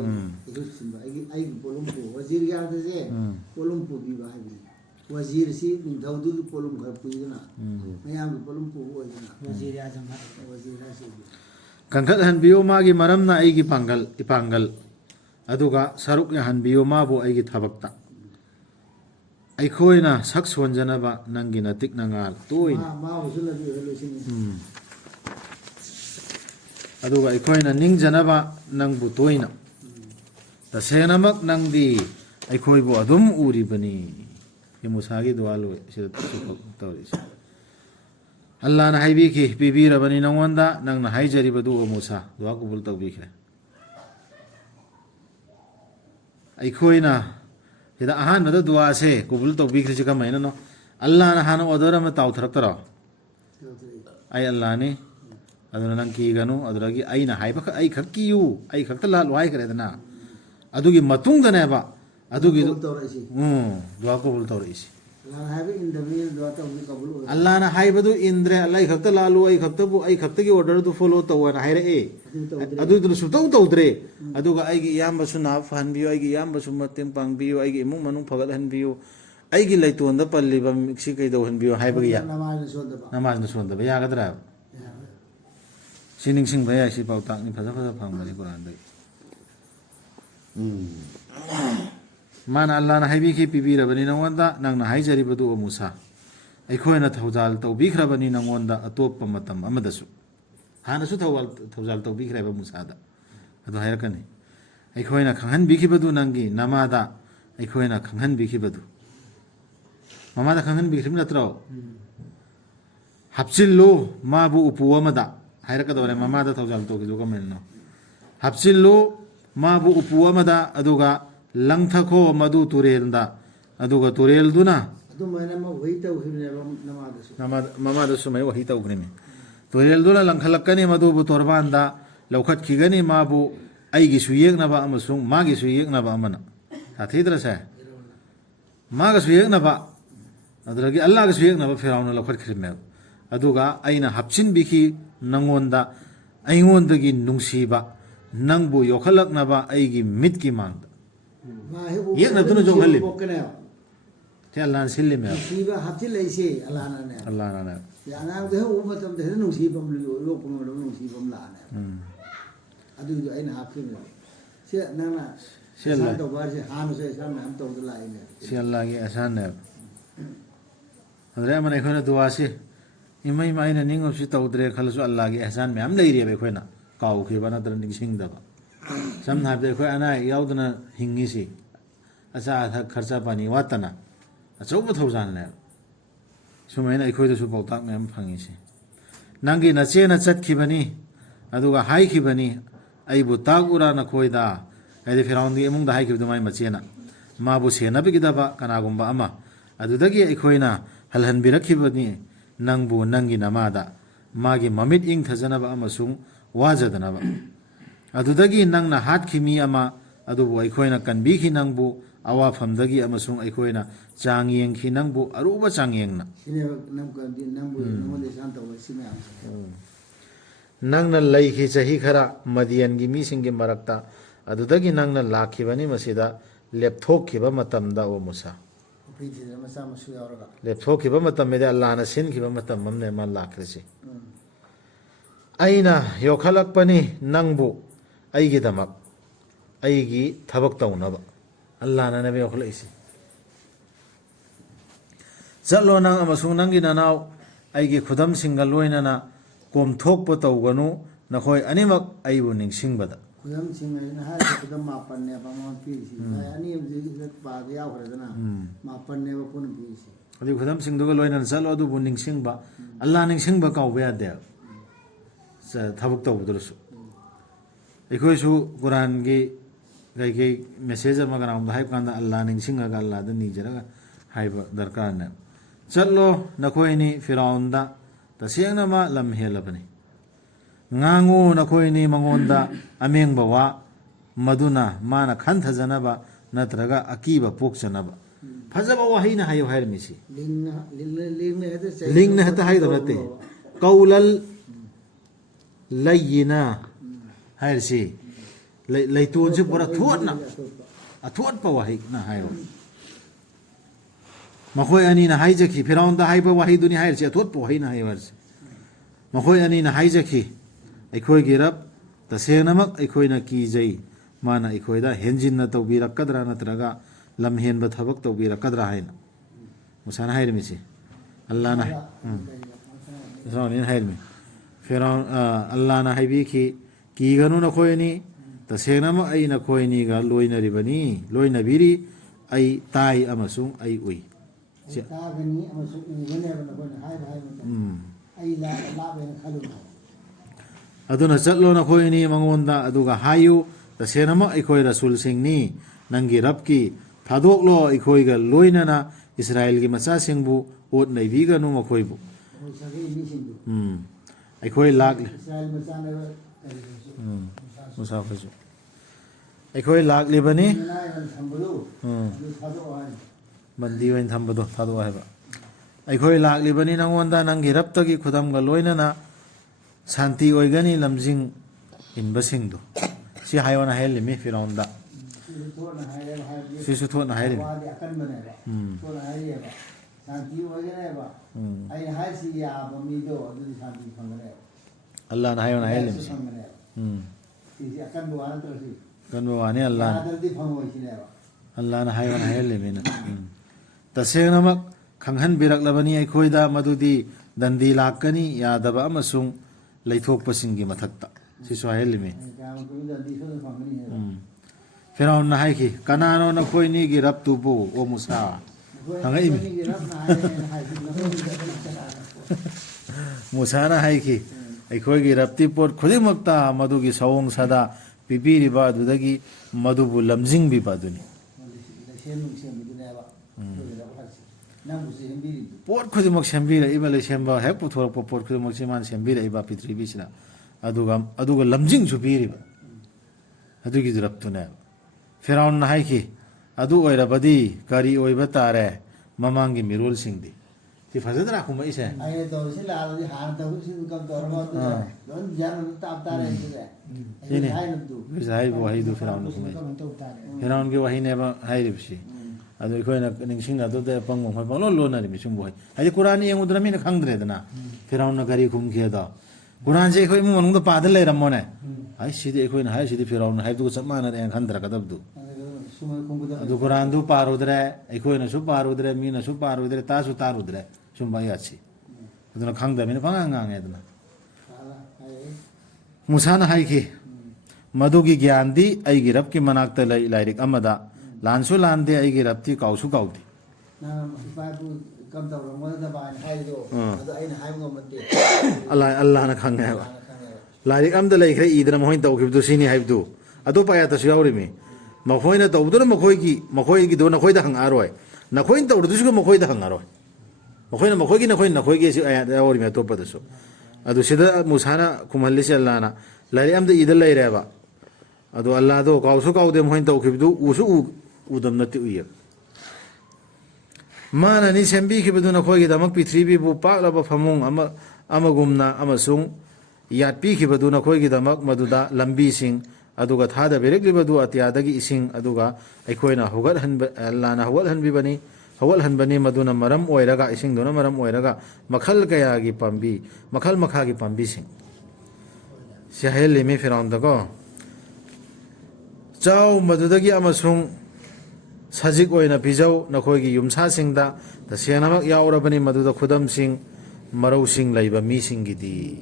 इदु सिंबा आई पोलुम पु वजीर याद से पोलुम पु बिबा हाबि वजीर सी निधौदु की पोलुम घर पुइदना मयाम की पोलुम पु ओइदना वजीर आजम वजीर हासी ꯀꯟꯈꯠꯍꯟꯕꯤꯌꯨ ꯃꯥꯒꯤ ꯃꯔꯝꯅ ꯑꯩꯒꯤ ꯄꯥꯡꯒꯜ ꯏꯄꯥꯡꯒꯜ ꯑꯗꯨꯒ ꯁꯔꯨꯛ ꯌꯥꯍꯟꯕꯤꯌꯨ ꯃꯥꯕꯨ ꯑꯩꯒꯤ ꯊꯕꯛꯇ ꯑꯩꯈꯣꯏꯅ ꯁꯛ ꯁꯣꯟꯖꯅꯕ ꯅꯪꯒꯤ ꯅꯇꯤꯛ ꯅꯉꯥꯜ ꯇꯣꯏꯅ मा वजुल भी हेलोसिनी ꯑꯗꯨꯒ ꯑꯩꯈꯣꯏꯅ ꯅꯤꯡꯖꯅꯕ ꯅꯪꯕꯨ ꯇꯣꯏꯅ ꯇꯁꯦꯡꯅꯃꯛ ꯅꯪꯗꯤ ꯑꯩꯈꯣꯏꯕꯨ ꯑꯗꯨꯝ ꯎꯔꯤꯕꯅꯤ ꯃꯨꯁꯥꯒꯤ ꯗꯨꯋꯥ ꯂꯣꯏ ꯁꯤꯗ ꯇꯧꯔꯤꯁꯦ ꯑꯜꯂꯥꯍꯅ ꯍꯥꯏꯕꯤꯈꯤ ꯄꯤꯕꯤꯔꯕꯅꯤ ꯅꯉꯣꯟꯗ ꯅꯪꯅ ꯍꯥꯏꯖꯔꯤꯕꯗꯨ ꯑꯣ ꯃꯨꯁꯥ ꯗꯨꯋꯥ ꯀꯕꯨꯜ ꯇꯧꯕꯤꯈ꯭ꯔꯦ ꯑꯩꯈꯣꯏꯅ ꯁꯤꯗ ꯑꯍꯥꯟꯕꯗ ꯗꯨꯋꯥꯁꯦ ꯀꯕꯨꯜ ꯇꯧꯕꯤꯈ꯭ꯔꯤꯁꯤ ꯀꯃꯥꯏꯅꯅꯣ ꯑꯜꯂꯥꯍꯅ ꯍꯥꯟꯅ ꯑꯣꯔꯗꯔ ꯑꯃ ꯇꯥꯎꯊꯔꯛꯇꯔꯣ ꯑꯩ ꯑꯜꯂꯥꯍꯅꯤ ꯑꯗꯨꯅ ꯅꯪ ꯀꯤꯒꯅꯨ ꯑꯗꯨꯗꯒꯤ ꯑꯩꯅ ꯍꯥꯏꯕ ꯑꯩ ꯈꯛ ꯀꯤꯌꯨ ꯑꯩ ꯈꯛꯇ ꯂꯥꯠꯂꯨ ꯍꯥꯏꯈ꯭ꯔꯦꯗꯅ ꯑꯗꯨꯒꯤ ꯃꯇꯨꯡꯗꯅꯦꯕ ꯑꯗꯨꯒꯤꯗꯨ ꯗꯨꯋꯥ ꯀꯕꯨꯜ ꯇꯧꯔꯛꯏꯁꯤ ꯑꯜꯂꯥꯍꯅ ꯍꯥꯏꯕꯗꯨ ꯏꯟꯗ꯭ꯔꯦ ꯑꯩ ꯈꯛꯇ ꯂꯥꯜꯂꯨ ꯑꯩ ꯈꯛꯇꯒꯤ ꯑꯣꯔꯗꯔꯗꯨ ꯐꯣꯂꯣ ꯇꯧꯑꯅ ꯍꯥꯏꯔꯛꯑꯦ ꯑꯗꯨꯗꯨꯅ ꯁꯨꯇꯧ ꯇꯧꯗ꯭ꯔꯦ ꯑꯗꯨꯒ ꯑꯩꯒꯤ ꯏꯌꯥꯝꯕꯁꯨ ꯅꯥꯕ ꯐꯍꯟꯕꯤꯌꯨ ꯑꯩꯒꯤ ꯏꯌꯥꯝꯕꯁꯨ ꯃꯇꯦꯡ ꯄꯥꯡꯕꯤꯌꯨ ꯑꯩꯒꯤ ꯏꯃꯨꯡ ꯃꯅꯨꯡ ꯐꯒꯠꯍꯟꯕꯤꯌꯨ ꯑꯩꯒꯤ ꯂꯩꯇꯣꯟꯗ ꯄꯜꯂꯤꯕ ꯃꯤꯛꯁꯤ ꯀꯩꯗꯧꯍꯟꯕꯤꯌꯨ ꯍꯥꯏꯕꯒꯤ ꯅꯃꯥꯖꯅ ꯁꯣꯟꯗꯕ ꯌꯥꯒꯗ꯭ꯔꯥ ꯁꯤ ꯅꯤꯡꯁꯤꯡꯕ ꯌꯥꯏ ꯁꯤ ꯄꯥꯎꯇꯥꯛꯅꯤ ꯐꯖ ꯐꯪꯕꯅꯤ ꯀꯨꯔꯥꯟꯗꯒꯤ ꯃꯥꯅ ꯑꯜꯂꯥꯍꯅ ꯍꯥꯏꯕꯤꯈꯤ ꯄꯤꯕꯤꯔꯕꯅꯤ ꯅꯉꯣꯟꯗ ꯅꯪꯅ ꯍꯥꯏꯖꯔꯤꯕꯗꯨ ꯑꯣ ꯃꯨꯁꯥ ꯑꯩꯈꯣꯏꯅ ꯊꯧꯖꯥꯜ ꯇꯧꯕꯤꯈ꯭ꯔꯕꯅꯤ ꯅꯉꯣꯟꯗ ꯑꯇꯣꯞꯄ ꯃꯇꯝ ꯑꯃꯗꯁꯨ ꯍꯥꯟꯅꯁꯨ ꯊꯧꯖꯥꯜ ꯇꯧꯕꯤꯈ꯭ꯔꯦꯕ ꯃꯨꯁꯥꯗ ꯑꯗꯨ ꯍꯥꯏꯔꯛꯀꯅꯤ ꯑꯩꯈꯣꯏꯅ ꯈꯪꯍꯟꯕꯤꯈꯤꯕꯗꯨ ꯅꯪꯒꯤ ꯅꯃꯥꯗ ꯑꯩꯈꯣꯏꯅ ꯈꯪꯍꯟꯕꯤꯈꯤꯕꯗꯨ ꯃꯃꯥꯗ ꯈꯪꯍꯟꯕꯤꯈꯤꯕ ꯅꯠꯇ꯭ꯔꯣ ꯍꯥꯞꯆꯤꯜꯂꯨ ꯃꯥꯕꯨ ꯎꯄꯨ ꯑꯃꯗ ꯍꯥꯏꯔꯛꯀꯗꯧꯔꯦ ꯃꯃꯥꯗ ꯊꯧꯖꯥꯜ ꯇꯧꯈꯤꯗꯨ ꯀꯃꯥꯏꯅꯅꯣ ꯍꯥꯞꯆꯤꯜꯂꯨ ꯃꯥꯕꯨ ꯎꯄꯨ ꯑꯃꯗ ꯑꯗꯨꯒ ꯂꯪꯊꯈꯣ ꯃꯗꯨ ꯇꯨꯔꯦꯜꯗ ꯑꯗꯨꯒ ꯇꯨꯔꯦꯜꯗꯨꯅ ꯑꯗꯨꯃꯥꯏꯅ ꯋꯍꯤ ꯇꯧꯈꯤꯕꯅꯦꯕ ꯅꯃꯥꯗꯁꯨ ꯃꯃꯥꯗꯁꯨ ꯃꯩ ꯋꯍꯤ ꯇꯧꯈ꯭ꯔꯤꯃꯤ ꯇꯨꯔꯦꯜꯗꯨꯅ ꯂꯪꯈꯠꯂꯛꯀꯅꯤ ꯃꯗꯨꯕꯨ ꯇꯣꯔꯕꯥꯟꯗ ꯂꯧꯈꯠꯈꯤꯒꯅꯤ ꯃꯥꯕꯨ ꯑꯩꯒꯤꯁꯨ ꯌꯦꯛꯅꯕ ꯑꯃꯁꯨꯡ ꯃꯥꯒꯤꯁꯨ ꯌꯦꯛꯅꯕ ꯑꯃꯅ ꯁꯥꯊꯤꯗ꯭ꯔꯁꯦ ꯃꯥꯒꯁꯨ ꯌꯦꯛꯅꯕ ꯑꯗꯨꯗꯒꯤ ꯑꯜꯂꯥꯍꯒꯁꯨ ꯌꯦꯛꯅꯕ ꯐꯤꯔꯥꯎꯅ ꯂꯧꯈꯠꯈ꯭ꯔꯤꯃꯦꯕ ꯑꯗꯨꯒ ꯑꯩꯅ ꯍꯥꯞꯆꯤꯟꯕꯤꯈꯤ ꯅꯉꯣꯟꯗ ꯑꯩꯉꯣꯟꯗꯒꯤ ꯅꯨꯡꯁꯤꯕ ꯅꯪꯕꯨ ꯌꯣꯛꯈꯠꯂꯛꯅꯕ ꯑꯩꯒꯤ ꯃꯤꯠꯀꯤ ꯃꯥꯡꯗ ꯌꯦꯛꯅꯕꯗꯨꯅ ꯌꯣꯛꯍꯜꯂꯤ ꯁꯤ ꯑꯜꯂꯥꯍꯅ ꯁꯤꯜꯂꯤꯃꯦꯕ ꯅꯨꯡꯁꯤꯕ ꯍꯥꯞꯆꯤꯜꯂꯛꯏꯁꯦ ꯑꯜꯂꯥꯍꯅꯅꯦ ꯑꯜꯂꯥꯍꯅ ꯑꯉꯥꯡꯗꯣ ꯍꯦꯛ ꯎꯕ ꯃꯇꯝꯗ ꯍꯦꯛ ꯅꯨꯡꯁꯤꯕ ꯑꯃ ꯌꯣꯛꯄ ꯃꯇꯝꯗ ꯅꯨꯡꯁꯤꯕ ꯑꯃ ꯂꯥꯛꯑꯅꯦ ꯑꯗꯨꯒꯤꯗꯣ ꯑꯩꯅ ꯍꯥꯞꯈꯤꯕꯅꯦꯕ ꯁꯤ ꯅꯪꯅ ꯑꯦꯁꯥꯟ ꯇꯧꯕ ꯍꯥꯏꯁꯦ ꯍꯥꯟꯅꯁꯨ ꯑꯦꯁꯥꯟ ꯃꯌꯥꯝ ꯇꯧꯗ ꯂꯥꯛꯏꯅꯦ ꯁꯤ ꯑꯜꯂꯥꯍꯒꯤ ꯑꯦꯍꯁꯥꯟꯅꯦꯕ ꯑꯗꯨꯗꯩ ꯑꯃꯅ ꯑꯩꯈꯣꯏꯅ ꯗꯨꯋꯥꯁꯤ ꯏꯃꯩꯃ ꯑꯩꯅ ꯅꯤꯡꯉꯕꯁꯤ ꯇꯧꯗ꯭ꯔꯦ ꯈꯜꯂꯁꯨ ꯑꯜꯂꯥꯍꯒꯤ ꯑꯦꯍꯁꯥꯟ ꯃꯌꯥꯝ ꯂꯩꯔꯤꯑꯕ ꯑꯩꯈꯣꯏꯅ ꯀꯥꯎꯈꯤꯕ ꯅꯠꯇ꯭ꯔꯒ ꯅꯤꯡꯁꯤꯡꯗꯕ ꯁꯝꯅ ꯍꯥꯏꯔꯕꯗ ꯑꯩꯈꯣꯏ ꯑꯅꯥ ꯑꯌꯦꯛ ꯌꯥꯎꯗꯅ ꯍꯤꯡꯉꯤꯁꯤ ꯑꯆꯥ ꯑꯊꯛ ꯈꯔꯆꯥ ꯄꯥꯅꯤ ꯋꯥꯠꯇꯅ ꯑꯆꯧꯕ ꯊꯧꯖꯥꯜꯅꯦꯕ ꯁꯨꯃꯥꯏꯅ ꯑꯩꯈꯣꯏꯗꯁꯨ ꯄꯥꯎꯇꯥꯛ ꯃꯌꯥꯝ ꯐꯪꯉꯤꯁꯤ ꯅꯪꯒꯤ ꯅꯆꯦꯅ ꯆꯠꯈꯤꯕꯅꯤ ꯑꯗꯨꯒ ꯍꯥꯏꯈꯤꯕꯅꯤ ꯑꯩꯕꯨ ꯇꯥꯛꯎꯔꯥ ꯅꯈꯣꯏꯗ ꯍꯥꯏꯗꯤ ꯐꯤꯔꯥꯎꯟꯒꯤ ꯏꯃꯨꯡꯗ ꯍꯥꯏꯈꯤꯕꯗꯨ ꯃꯥꯏ ꯃꯆꯦꯅ ꯃꯥꯕꯨ ꯁꯦꯟꯅꯕꯤꯒꯗꯕ ꯀꯅꯥꯒꯨꯝꯕ ꯑꯃ ꯑꯗꯨꯗꯒꯤ ꯑꯩꯈꯣꯏꯅ ꯍꯜꯍꯟꯕꯤꯔꯛꯈꯤꯕꯅꯤ ꯅꯪꯕꯨ ꯅꯪꯒꯤ ꯅꯃꯥꯗ ꯃꯥꯒꯤ ꯃꯃꯤꯠ ꯏꯪꯊꯖꯅꯕ ꯑꯃꯁꯨꯡ ꯋꯥꯖꯗꯅꯕ ꯑꯗꯨꯗꯒꯤ ꯅꯪꯅ ꯍꯥꯠꯈꯤ ꯃꯤ ꯑꯃ ꯑꯗꯨꯕꯨ ꯑꯩꯈꯣꯏꯅ ꯀꯟꯕꯤꯈꯤ ꯅꯪꯕꯨ ꯑꯋꯥꯐꯝꯗꯒꯤ ꯑꯃꯁꯨꯡ ꯑꯩꯈꯣꯏꯅ ꯆꯥꯡ ꯌꯦꯡꯈꯤ ꯅꯪꯕꯨ ꯑꯔꯨꯕ ꯆꯥꯡꯌꯦꯡꯅ ꯅꯪꯅ ꯂꯩꯈꯤ ꯆꯍꯤ ꯈꯔ ꯃꯗꯤꯌꯟꯒꯤ ꯃꯤꯁꯤꯡꯒꯤ ꯃꯔꯛꯇ ꯑꯗꯨꯗꯒꯤ ꯅꯪꯅ ꯂꯥꯛꯈꯤꯕꯅꯤ ꯃꯁꯤꯗ ꯂꯦꯞꯊꯣꯛꯈꯤꯕ ꯃꯇꯝꯗ ꯑꯣ ꯃꯨꯁꯥ ꯂꯦꯞꯊꯣꯛꯈꯤꯕ ꯃꯇꯝꯗ ꯑꯜꯂꯥꯍꯅ ꯁꯤꯟꯈꯤꯕ ꯃꯇꯝ ꯑꯃꯅꯦ ꯃꯥ ꯂꯥꯛꯈ꯭ꯔꯤꯁꯤ ꯑꯩꯅ ꯌꯣꯛꯈꯠꯂꯛꯄꯅꯤ ꯅꯪꯕꯨ ꯑꯩꯒꯤꯗꯃꯛ ꯑꯩꯒꯤ ꯊꯕꯛ ꯇꯧꯅꯕ ꯑꯜꯂꯥꯍꯅ ꯅꯕꯤ ꯌꯧꯈꯠꯂꯛꯏꯁꯤ ꯆꯠꯂꯣ ꯅꯪ ꯑꯃꯁꯨꯡ ꯅꯪꯒꯤ ꯅꯅꯥꯎ ꯑꯩꯒꯤ ꯈꯨꯗꯝꯁꯤꯡꯒ ꯂꯣꯏꯅꯅ ꯀꯣꯝꯊꯣꯛꯄ ꯇꯧꯒꯅꯨ ꯅꯈꯣꯏ ꯑꯅꯤꯃꯛ ꯑꯩꯕꯨ ꯅꯤꯡꯁꯤꯡꯕꯗ ꯈꯨꯗꯝꯁꯤꯡ ꯑꯩꯅ ꯍꯥꯏꯔꯤꯕ ꯈꯨꯗꯝ ꯃꯥꯄꯟꯅꯦꯕ ꯑꯃ ꯄꯤꯔꯤꯁꯤ ꯑꯅꯤ ꯑꯃꯁꯤꯗ ꯄꯥꯗ ꯌꯥꯎꯈ꯭ꯔꯦꯗꯅ ꯃꯥꯄꯟꯅꯦꯕ ꯄꯨꯟꯅ ꯄꯤꯔꯤꯁꯤ ꯑꯗꯨꯒꯤ ꯈꯨꯗꯝꯁꯤꯡꯗꯨꯒ ꯂꯣꯏꯅꯅ ꯆꯠꯂꯣ ꯑꯗꯨꯕꯨ ꯅꯤꯡꯁꯤꯡꯕ ꯑꯜꯂꯥꯍ ꯅꯤꯡꯁꯤꯡꯕ ꯀꯥꯎꯕ ꯌꯥꯗꯦꯕ ꯊꯕꯛ ꯇꯧꯕꯗꯨꯁꯨ ꯑꯩꯈꯣꯏꯁꯨ ꯀꯨꯔꯥꯟꯒꯤ ꯀꯩꯀꯩ ꯃꯦꯁꯦꯖ ꯑꯃ ꯀꯅꯥꯒꯨꯝꯕꯗ ꯍꯥꯏꯕ ꯀꯥꯟꯗ ꯑꯜꯂꯥꯍ ꯅꯤꯡꯁꯤꯡꯉꯒ ꯑꯜꯂꯥꯍꯗ ꯅꯤꯖꯔꯒ ꯍꯥꯏꯕ ꯗꯔꯀꯥꯔꯅꯦ ꯆꯠꯂꯣ ꯅꯈꯣꯏꯅꯤ ꯐꯤꯔꯥꯎꯟꯗ ꯇꯁꯦꯡꯅꯃ ꯂꯝ ꯍꯦꯜꯂꯕꯅꯤ ꯉꯥꯡꯉꯨ ꯅꯈꯣꯏꯅꯤ ꯃꯉꯣꯟꯗ ꯑꯃꯦꯡꯕ ꯋꯥ ꯃꯗꯨꯅ ꯃꯥꯅ ꯈꯟꯊꯖꯅꯕ ꯅꯠꯇ꯭ꯔꯒ ꯑꯀꯤꯕ ꯄꯣꯛꯆꯅꯕ ꯐꯖꯕ ꯋꯥꯍꯩꯅ ꯍꯥꯏꯌꯨ ꯍꯥꯏꯔꯝꯃꯤꯁꯤ ꯂꯤꯡꯅ ꯍꯦꯛꯇ ꯍꯥꯏꯒꯗꯕ ꯅꯠꯇꯦ ꯀꯧꯂꯜ ꯂꯩꯌꯤꯅ ꯍꯥꯏꯔꯤꯁꯤ ꯂꯩꯇꯣꯟꯁꯤ ꯄꯨꯔꯥ ꯊꯣꯠꯅ ꯑꯊꯣꯠꯄ ꯋꯥꯍꯩꯅ ꯍꯥꯏꯌꯣ ꯃꯈꯣꯏ ꯑꯅꯤꯅ ꯍꯥꯏꯖꯈꯤ ꯐꯤꯔꯥꯎꯟꯗ ꯍꯥꯏꯕ ꯋꯥꯍꯩꯗꯨꯅꯤ ꯍꯥꯏꯔꯤꯁꯤ ꯑꯊꯣꯠꯄ ꯋꯥꯍꯩꯅ ꯍꯥꯏꯌꯨ ꯍꯥꯏꯔꯤꯁꯤ ꯃꯈꯣꯏ ꯑꯅꯤꯅ ꯍꯥꯏꯖꯈꯤ ꯑꯩꯈꯣꯏꯒꯤ ꯔꯕ ꯇꯁꯦꯡꯅꯃꯛ ꯑꯩꯈꯣꯏꯅ ꯀꯤꯖꯩ ꯃꯥꯅ ꯑꯩꯈꯣꯏꯗ ꯍꯦꯟꯖꯤꯟꯅ ꯇꯧꯕꯤꯔꯛꯀꯗ꯭ꯔꯥ ꯅꯠꯇ꯭ꯔꯒ ꯂꯝ ꯍꯦꯟꯕ ꯊꯕꯛ ꯇꯧꯕꯤꯔꯛꯀꯗ꯭ꯔꯥ ꯍꯥꯏꯅ ꯃꯨꯁꯥꯅ ꯍꯥꯏꯔꯝꯃꯤꯁꯤ ꯑꯜꯂꯥꯍꯅ ꯍꯥꯏꯔꯝꯃꯤ ꯐꯤꯔꯥꯎꯟ ꯑꯜꯂꯥꯍꯅ ꯍꯥꯏꯕꯤꯈꯤ ꯀꯤꯒꯅꯨ ꯅꯈꯣꯏ ꯑꯅꯤ ꯇꯁꯦꯡꯅꯃꯛ ꯑꯩ ꯅꯈꯣꯏ ꯑꯅꯤꯒ ꯂꯣꯏꯅꯕꯤꯔꯤ ꯑꯩ ꯇꯥꯏ ꯑꯃꯁꯨꯡ ꯑꯩ ꯎꯏ ꯇꯥꯒꯅꯤ ꯑꯃꯁꯨꯡ ꯎꯒꯅꯦꯕ ꯅꯈꯣꯏꯅ ꯍꯥꯏꯕ ꯑꯩ ꯂꯥꯞꯄꯦꯅ ꯈꯜꯂꯨꯅ ꯑꯗꯨꯅ ꯆꯠꯂꯣ ꯅꯈꯣꯏ ꯑꯅꯤ ꯃꯉꯣꯟꯗ ꯑꯗꯨꯒ ꯍꯥꯏꯌꯨ ꯇꯁꯦꯡꯅꯃꯛ ꯑꯩꯈꯣꯏ ꯔꯁꯨꯜꯁꯤꯡꯅꯤ ꯅꯪꯒꯤ ꯔꯕꯀꯤ ꯊꯥꯗꯣꯛꯂꯣ ꯑꯩꯈꯣꯏꯒ ꯂꯣꯏꯅꯅ ꯏꯁꯔꯥꯏꯜꯒꯤ ꯃꯆꯥꯁꯤꯡꯕꯨ ꯑꯣꯠ ꯅꯩꯕꯤꯒꯅꯨ ꯃꯈꯣꯏꯕꯨ ꯑꯩꯈꯣꯏ ꯂꯥꯛꯂꯤ ꯑꯩꯈꯣꯏ ꯂꯥꯛꯂꯤꯕꯅꯤ ꯕꯟꯗꯤ ꯑꯣꯏꯅ ꯊꯝꯕꯗꯣ ꯊꯥꯗꯣꯛꯑꯣ ꯍꯥꯏꯕ ꯑꯩꯈꯣꯏ ꯂꯥꯛꯂꯤꯕꯅꯤ ꯅꯪꯉꯣꯟꯗ ꯅꯪꯒꯤ ꯔꯕꯇꯒꯤ ꯈꯨꯗꯝꯒ ꯂꯣꯏꯅꯅ ꯁꯥꯟꯇꯤ ꯑꯣꯏꯒꯅꯤ ꯂꯝꯖꯤꯡ ꯏꯟꯕꯁꯤꯡꯗꯣ ꯁꯤ ꯍꯥꯏꯌꯣꯅ ꯍꯥꯏꯍꯜꯂꯤꯃꯤ ꯐꯤꯔꯥꯎꯟꯗ ꯁꯤꯁꯨ ꯊꯣꯠꯅ ꯍꯥꯏꯔꯤꯃꯤ ꯁꯥꯟꯇꯤ ꯑꯣꯏꯒꯅꯦꯕ ꯑꯩꯅ ꯍꯥꯏꯁꯤ ꯌꯥꯕ ꯃꯤꯗꯣ ꯑꯗꯨꯗꯤ ꯁꯥꯟꯇꯤ ꯐꯪꯒꯅꯦꯕ ꯑꯜꯂꯥꯍꯅ ꯍꯥꯏꯌꯣꯅ ꯍꯥꯏꯍꯜꯂꯤꯃꯤ ꯁꯤꯁꯤ ꯑꯀꯟꯕ ꯋꯥ ꯅꯠꯇ꯭ꯔꯁꯤ ꯀꯟꯕ ꯋꯥꯅꯤ ꯌꯥꯗ꯭ꯔꯗꯤ ꯐꯪꯉꯣꯏꯁꯤꯅꯦꯕ ꯑꯜꯂꯥꯍꯅ ꯍꯥꯏꯌꯣꯅ ꯍꯥꯏꯍꯜꯂꯤꯃꯤꯅ ꯇꯁꯦꯡꯅꯃꯛ ꯈꯪꯍꯟꯕꯤꯔꯛꯂꯕꯅꯤ ꯑꯩꯈꯣꯏꯗ ꯃꯗꯨꯗꯤ ꯗꯟꯗꯤ ꯂꯥꯛꯀꯅꯤ ꯌꯥꯗꯕ ꯑꯃꯁꯨꯡ ꯂꯩꯊꯣꯛꯄꯁꯤꯡꯒꯤ ꯃꯊꯛꯇ ꯁꯤꯁꯨ ꯍꯥꯏꯍꯜꯂꯤꯃꯤ ꯐꯤꯔꯥꯎꯟꯅ ꯍꯥꯏꯈꯤ ꯀꯅꯥꯅꯣ ꯅꯈꯣꯏꯅꯤꯒꯤ ꯔꯕꯇꯨꯕꯨ ꯑꯣ ꯃꯨꯁꯥ ꯍꯪꯉꯛꯏꯃꯤ ꯃꯨꯁꯥꯅ ꯍꯥꯏꯈꯤ ꯑꯩꯈꯣꯏꯒꯤ ꯔꯕꯇꯤ ꯄꯣꯠ ꯈꯨꯗꯤꯡꯃꯛꯇ ꯃꯗꯨꯒꯤ ꯁꯑꯣꯡ ꯁꯥꯗꯥ ꯄꯤꯕꯤꯔꯤꯕ ꯑꯗꯨꯗꯒꯤ ꯃꯗꯨꯕꯨ ꯂꯝꯖꯤꯡꯕꯤꯕ ꯑꯗꯨꯅꯤ ꯄꯣꯠ ꯈꯨꯗꯤꯡꯃꯛ ꯁꯦꯝꯕꯤꯔꯛꯏꯕ ꯂꯩꯁꯦꯝꯕ ꯍꯦꯛ ꯄꯨꯊꯣꯔꯛꯄ ꯄꯣꯠ ꯈꯨꯗꯤꯡꯃꯛꯁꯤ ꯃꯥꯅ ꯁꯦꯝꯕꯤꯔꯛꯏꯕ ꯄ꯭ꯔꯤꯊꯤꯕꯤꯁꯤꯗ ꯑꯗꯨꯒ ꯂꯝꯖꯤꯡꯁꯨ ꯄꯤꯔꯤꯕ ꯑꯗꯨꯒꯤ ꯔꯕꯇꯨꯅꯦꯕ ꯐꯤꯔꯥꯎꯟꯅ ꯍꯥꯏꯈꯤ ꯑꯗꯨ ꯑꯣꯏꯔꯕꯗꯤ ꯀꯔꯤ ꯑꯣꯏꯕ ꯇꯥꯔꯦ ꯃꯃꯥꯡꯒꯤ ꯃꯤꯔꯣꯜꯁꯤꯡꯗꯤ ꯁꯤ ꯐꯖꯗ꯭ꯔꯥ ꯈꯨꯝꯃꯛꯏꯁꯦ ꯑꯩꯅ ꯇꯧꯔꯤꯁꯤ ꯂꯥꯛꯑꯗꯤ ꯍꯥꯟꯅ ꯇꯧꯔꯤꯁꯤ ꯀꯝ ꯇꯧꯔꯒ ꯂꯣꯏ ꯒ꯭ꯌꯥꯟ ꯑꯗꯨꯝ ꯇꯥꯞ ꯇꯥꯔꯦ ꯁꯤꯅꯤ ꯍꯥꯏꯔꯤꯕ ꯋꯥꯍꯩꯗꯨ ꯐꯤꯔꯥꯎꯟꯅ ꯈꯨꯝꯃꯛꯏ ꯐꯤꯔꯥꯎꯟꯒꯤ ꯋꯥꯍꯩꯅꯦꯕ ꯍꯥꯏꯔꯤꯕꯁꯤ ꯑꯗꯨ ꯑꯩꯈꯣꯏꯅ ꯅꯤꯡꯁꯤꯡꯅꯗꯨꯗ ꯄꯪꯕ ꯃꯈꯣꯏ ꯄꯪꯂꯣꯟ ꯂꯣꯟꯅꯔꯤꯕ ꯁꯨꯝꯕ ꯋꯥꯍꯩ ꯍꯥꯏꯗꯤ ꯀꯨꯔꯥꯟ ꯌꯦꯡꯉꯨꯗꯅ ꯃꯤꯅ ꯈꯪꯗ꯭ꯔꯦꯗꯅ ꯐꯤꯔꯥꯎꯟꯅ ꯀꯔꯤ ꯈꯨꯝꯈꯤꯗꯣ ꯀꯨꯔꯥꯟꯁꯦ ꯑꯩꯈꯣꯏ ꯏꯃꯨꯡ ꯃꯅꯨꯡꯗ ꯄꯥꯗ ꯂꯩꯔꯝꯃꯣꯅꯦ ꯑꯩ ꯁꯤꯗꯤ ꯑꯩꯈꯣꯏꯅ ꯍꯥꯏꯔꯤꯁꯤꯗꯤ ꯐꯤꯔꯥꯎꯟꯅ ꯍꯥꯏꯕꯗꯨꯒ ꯆꯞ ꯃꯥꯟꯅꯔꯦꯅ ꯈꯟꯊꯔꯛꯀꯗꯕꯗꯨ ꯑꯗꯨ ꯀꯨꯔꯥꯟꯗꯨ ꯄꯥꯔꯨꯗ꯭ꯔꯦ ꯑꯩꯈꯣꯏꯅꯁꯨ ꯄꯥꯔꯨꯗ꯭ꯔꯦ ꯃꯤꯅꯁꯨ ꯄꯥꯔꯨꯗ꯭ರೆ ꯇꯥꯁꯨ ꯇꯥꯔꯨꯗ꯭ꯔꯦ ꯁꯨꯝꯕ ꯑꯌꯥꯠꯁꯤ ꯑꯗꯨꯅ ꯈꯪꯗꯕꯅꯤꯅ ꯄꯉꯥꯡ ꯉꯥꯡꯉꯦ ꯑꯗꯨꯅ ꯃꯨꯁꯥꯅ ꯍꯥꯏꯈꯤ ꯃꯗꯨꯒꯤ ꯒ꯭ꯌꯥꯟꯗꯤ ꯑꯩꯒꯤ ꯔꯕꯀꯤ ꯃꯅꯥꯛꯇ ꯂꯩ ꯂꯥꯏꯔꯤꯛ ꯑꯃꯗ ꯂꯥꯟꯁꯨ ꯂꯥꯟꯗꯦ ꯑꯩꯒꯤ ꯔꯕꯇꯤ ꯀꯥꯎꯁꯨ ꯀꯥꯎꯗꯦ ꯑꯜꯂꯥꯍꯅ ꯈꯪꯉꯦ ꯍꯥꯏꯕ ꯂꯥꯏꯔꯤꯛ ꯑꯃꯗ ꯂꯩꯈ꯭ꯔꯦ ꯏꯗꯅ ꯃꯈꯣꯏꯅ ꯇꯧꯈꯤꯕꯗꯨ ꯁꯤꯅꯤ ꯍꯥꯏꯕꯗꯨ ꯑꯇꯣꯞꯄ ꯑꯌꯥꯠꯇꯁꯨ ꯌꯥꯎꯔꯤꯃꯤ ꯃꯈꯣꯏꯅ ꯇꯧꯕꯗꯨꯅ ꯃꯈꯣꯏꯒꯤꯗꯣ ꯅꯈꯣꯏꯗ ꯍꯪꯉꯛꯑꯔꯣꯏ ꯅꯈꯣꯏꯅ ꯇꯧꯔꯗꯨꯁꯨ ꯃꯈꯣꯏꯗ ꯍꯪꯉꯔꯣꯏ ꯃꯈꯣꯏꯅ ꯅꯈꯣꯏꯒꯤ ꯑꯌꯥꯠ ꯌꯥꯎꯔꯤꯃꯤ ꯑꯇꯣꯞꯄꯗꯁꯨ ꯑꯗꯨ ꯁꯤꯗ ꯃꯨꯁꯥꯅ ꯈꯨꯝꯍꯜꯂꯤꯁꯦ ꯑꯜꯂꯥꯍꯅ ꯂꯥꯏꯔꯤꯛ ꯑꯃꯗ ꯏꯗ ꯂꯩꯔꯦꯕ ꯑꯗꯣ ꯑꯜꯂꯥꯍꯗꯣ ꯀꯥꯎꯁꯨ ꯀꯥꯎꯗꯦ ꯃꯈꯣꯏꯅ ꯇꯧꯈꯤꯕꯗꯨ ꯎꯁꯨ ꯎꯗꯕ ꯅꯠꯇꯦ ꯎꯏꯌꯦ ꯃꯥꯅꯅꯤ ꯁꯦꯝꯕꯤꯈꯤꯕꯗꯨ ꯅꯈꯣꯏꯒꯤꯗꯃꯛ ꯄ꯭ꯔꯤꯊꯤꯕꯤꯕꯨ ꯄꯥꯛꯂꯕ ꯐꯃꯨꯡ ꯑꯃꯒꯨꯝꯅ ꯑꯃꯁꯨꯡ ꯌꯥꯠꯄꯤꯈꯤꯕꯗꯨ ꯅꯈꯣꯏꯒꯤꯗꯃꯛ ꯃꯗꯨꯗ ꯂꯝꯕꯤꯁꯤꯡ ꯑꯗꯨꯒ ꯊꯥꯗꯕꯤꯔꯛꯂꯤꯕꯗꯨ ꯑꯇꯤꯌꯥꯗꯒꯤ ꯏꯁꯤꯡ ꯑꯗꯨꯒ ꯑꯩꯈꯣꯏꯅ ꯑꯜꯂꯥꯍꯅ ꯍꯧꯒꯠꯍꯟꯕꯅꯤ ꯃꯗꯨꯅ ꯃꯔꯝ ꯑꯣꯏꯔꯒ ꯏꯁꯤꯡꯗꯨꯅ ꯃꯔꯝ ꯑꯣꯏꯔꯒ ꯃꯈꯜ ꯃꯈꯥꯒꯤ ꯄꯥꯝꯕꯤꯁꯤꯡ ꯁꯤ ꯍꯥꯏꯍꯜꯂꯤꯃꯤ ꯐꯤꯔꯥꯎꯟꯗꯀꯣ ꯆꯥꯎ ꯃꯗꯨꯗꯒꯤ ꯑꯃꯁꯨꯡ ꯁꯖꯤꯛ ꯑꯣꯏꯅ ꯄꯤꯖꯧ ꯅꯈꯣꯏꯒꯤ ꯌꯨꯝꯁꯥꯁꯤꯡꯗ ꯇꯁꯦꯡꯅꯃꯛ ꯌꯥꯎꯔꯕꯅꯤ ꯃꯗꯨꯗ ꯈꯨꯗꯝꯁꯤꯡ ꯃꯔꯧꯁꯤꯡ ꯂꯩꯕ ꯃꯤꯁꯤꯡꯒꯤꯗꯤ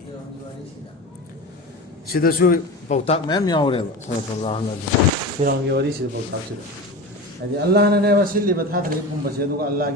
ꯁꯤꯗꯁꯨ ꯄꯥꯎꯇꯥꯛ ꯃꯌꯥꯝ ꯌꯥꯎꯔꯦꯕ ꯐꯤꯔꯥꯎꯟꯒꯤ ꯋꯥꯔꯤꯁꯤꯗ ꯄꯥꯎꯇꯥꯛꯁꯤꯗ ꯍꯥꯏꯗꯤ ꯑꯜꯂꯥꯍꯅꯅꯦꯕ ꯁꯤꯜꯂꯤꯕ ꯊꯥꯗꯔꯤꯕ ꯄꯨꯝꯕꯁꯦ ꯑꯗꯨꯒ ꯑꯜꯂꯥꯍꯒꯤ